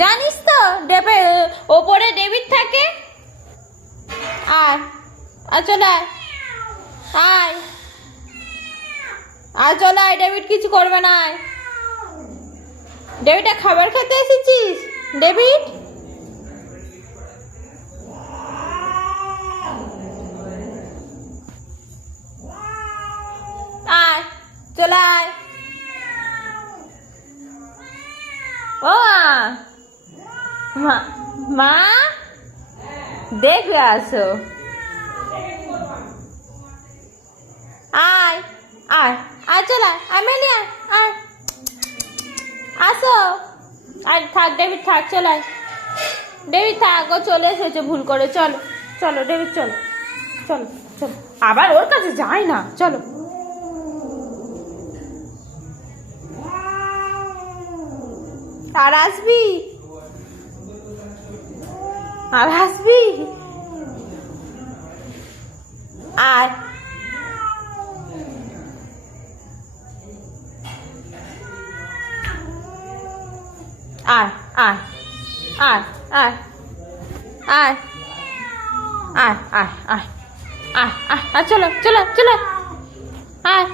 জানিস তো ওপরে ডেভিড থাকে। আয় আর চলে আয়, আয় আর চলে আয়, ডেভিড কিছু করবে না। আয় ডেভিডা, খাবার খেতে এসেছিস ডেভিড? আয় চলে আয়। ও মা, মা দেখবে আসো। আয় আয় আয় চলে আয়, আমেলিয়া আয়, আসো। আর থাক ডেভিড, থাক, চলে আয় ডেভিড, থাক, ও চলে এসেছে ভুল করে। চলো চলো ডেভিড, চলো চলো চলো, আবার ওর কাছে যাই না, চলো। আর আসবি, আর আসবি, আর আয় আয় আয় আয় আয় আয় আয় আয় আয় আয়, চলো চলো চলো, আয়।